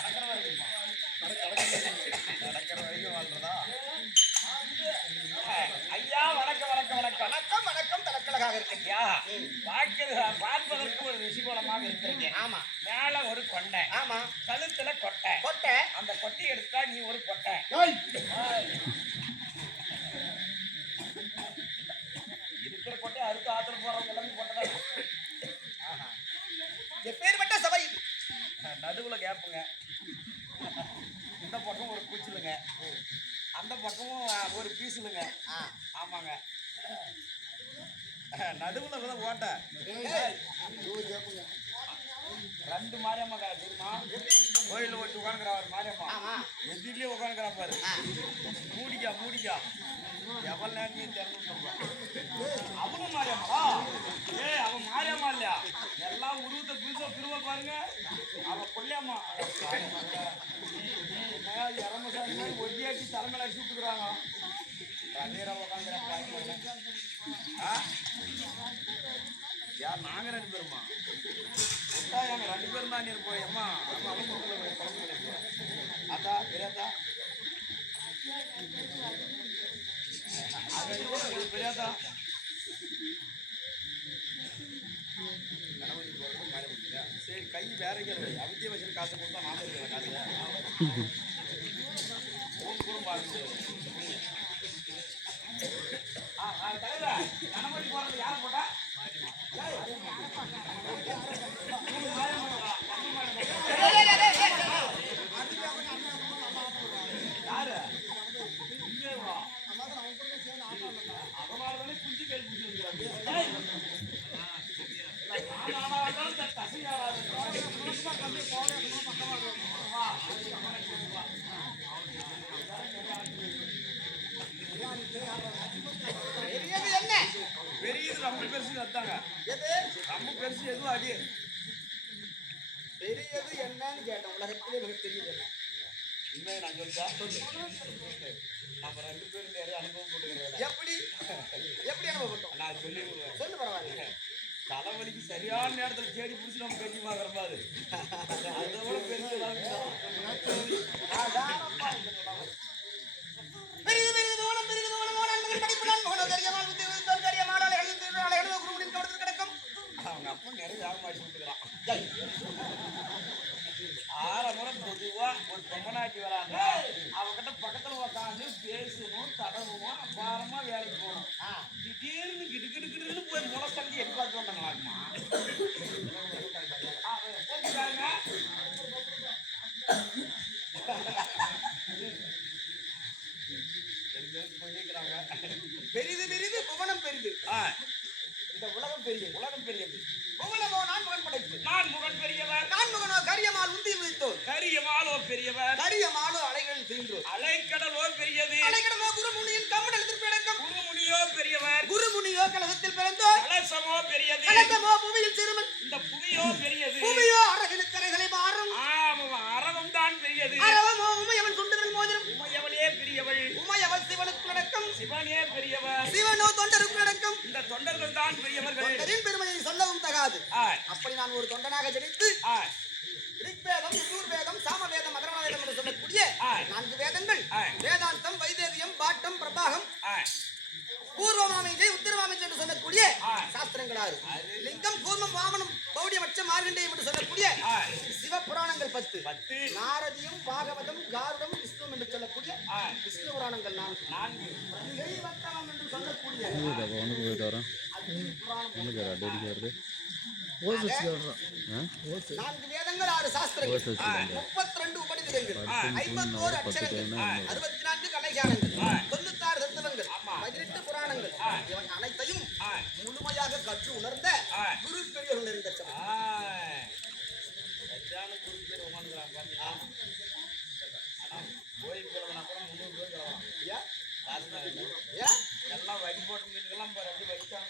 நடக்கிற வரைக்கும் வாழ்றதா? ஐயா வணக்கம் வணக்கம் வணக்கம் வணக்கம் வணக்கம். தலக்கழகாக இருக்கீங்க. பார்ப்பதற்கு ஒரு ரிஷிகோலமாக இருக்கிறீங்க. ஆமா. மேல ஒரு கொண்டை, ஆமா. கழுத்துல கொட்டை. கொட்டை. அந்த கொட்டை எடுத்தா நீ ஒரு கொட்டை. இருக்கிற கொட்டை அறுத்து ஆத்திர போறவங்க எல்லாமே கொட்டை. எப்பேற்பட்ட சபை இது? நடுவுல கேப்புங்க. இந்த பக்கம் ஒரு கூச்சலுங்க, அந்த பக்கமும் ஒரு பீசுலுங்க. ஆமாங்க. நடுவுல ஓட்ட ரெண்டு மாரியம்மா தெரியுமா? கோயில வச்சு உட்காந்துக்கிற ஒரு மாரியம்மா எதிரிலே உட்காந்துக்கிறா பாரு. மூடிக்கா எவ்வளவு நேரம் தெரிஞ்சு அவனும் மாரியம்மா. அவன் மாரியம்மா இல்லையா? எல்லாம் உருவத்தை பிரிவ பாருங்க. அவன் கொல்லியம்மா இறமசாமி மாதிரி ஒட்டியாட்டி தலைமையில அடிச்சுட்டுக்கிறாங்க. கண்ணீரை உட்காந்துக்கிற யார்? நாங்க ரெண்டு பேருமா? எங்க ரெண்டு பேரும் தான் இருப்போம். அம்மா அதா பெரியாதா பெரியாதா சரி கை வேற அவித்திய வச்சு காசு கொடுத்தா நாம இருக்கிற காசு கூட பாருங்க. கணவன் போறது யார் போட்டா? யாரு? அவனாலதானே குஞ்சு கேள்வி பிடிச்சிருக்கிறாங்க. என்ன பெரியது ரொம்ப பெருசு கத்தாங்க. எது ரொம்ப பெருசு எதுவும் அடி பெரியது என்னன்னு கேட்டேன். உலகத்திலே மிக பெரியது என்ன? உண்மையை நான் சொல்லிட்டா நம்ம ரெண்டு பேரும் நிறைய அனுபவம் போட்டுக்கிறோம். எப்படி அனுபவப்பட்டோம்? நான் சொல்லி சொல்லு. பரவாயில்ல. தலைவலிக்கு சரியான நேரத்தில் தேடி பிடிச்சி நம்ம கட்டி பார்க்குற மாதிரி அதை விட பெரிய அவங்க அப்பா நிறைய ஆகமாடி விட்டுக்கிறான். 6 முறை பொதுவா ஒரு பொம்மனாட்டி வராங்க. அவகிட்ட பக்கத்துல உட்காந்து பேசணும், தடவுவோம், அபாரமா வேலைக்கு போகணும். திடீர்னு கிடுக்கிடுன்னு போய் முளை எடி பார்த்து வந்தாங்களாம்மா. பெரிது புவனம் பெரிது. இந்த உலகம் பெரியது. புவனமோ நான் முகன் படைத்து. நான் முகன் பெரியவர். நான் முகனோ கரியமால் உந்தி வைத்தோர். கரியமாலோ பெரியவர். கரியமாலோ அலைகள் செய்தோர். அலைக்கடலோ பெரியது. அலைக்கடலோ குருமுனியின் கமண்டலத்தில் பிறக்கும். குருமுனியோ பெரியவர். குருமுனியோ கலசத்தில் பிறந்தோர். கலசமோ பெரியது. கலசமோ புவியில் சிறுமன். இந்த புவியோ பெரியது. புவியோ அரவின் கரைகளை மாறும். அரவம் தான் பெரியது. அரவமோ உமையவன் சுண்டுகள் மோதிரம். உமையவளே பெரியவள். உமையவள் சிவனுக்கு நடக்கும். சிவனே பெரியவர். சிவனோ தொண்டருக்கு நடக்கும். இந்த தொண்டர்கள் தான் பெரியவர்கள். தொண்டரின் பெருமையை சொல்லவும் தகாது. அப்படி நான் ஒரு தொண்டனாக ஜனித்து ரிக்வேதம், யஜுர்வேதம், சாமவேதம், அதர்வவேதம் என்று சொல்லக்கூடிய 4 வேதங்கள், வேதாந்தம், வைதேகியம், பாட்டம், பிரபாகம், பூர்வமாமிஜை, உத்திரமாமிஜை என்று சொல்லக்கூடிய சாஸ்திரங்கள் 6, லிங்கம், கூர்மம், வாமனம், பௌடியமட்சம், மார்கண்டேயம் என்று சொல்லக்கூடிய சிவபுராணங்கள் 10, நாரதியம், பாகவதம், காருடம், விஷ்ணு என்று சொல்லக்கூடிய விஷ்ணு புராணங்கள் 4, என்று சொல்லக்கூடிய 4 வேதங்கள், 6 சாஸ்திரங்கள், 32 உபநிடதங்கள், 51 அட்சரங்கள், 64 கலைஞானங்கள், 96 தத்துவங்கள், 18 புராணங்கள், இவன் அனைத்தையும் முழுமையாக கற்று உணர்ந்த குரு பெரியவர்கள் நிறைந்த சபை. எல்லாம் வடி போட்டு மீன்கள்லாம் வடித்தாங்க.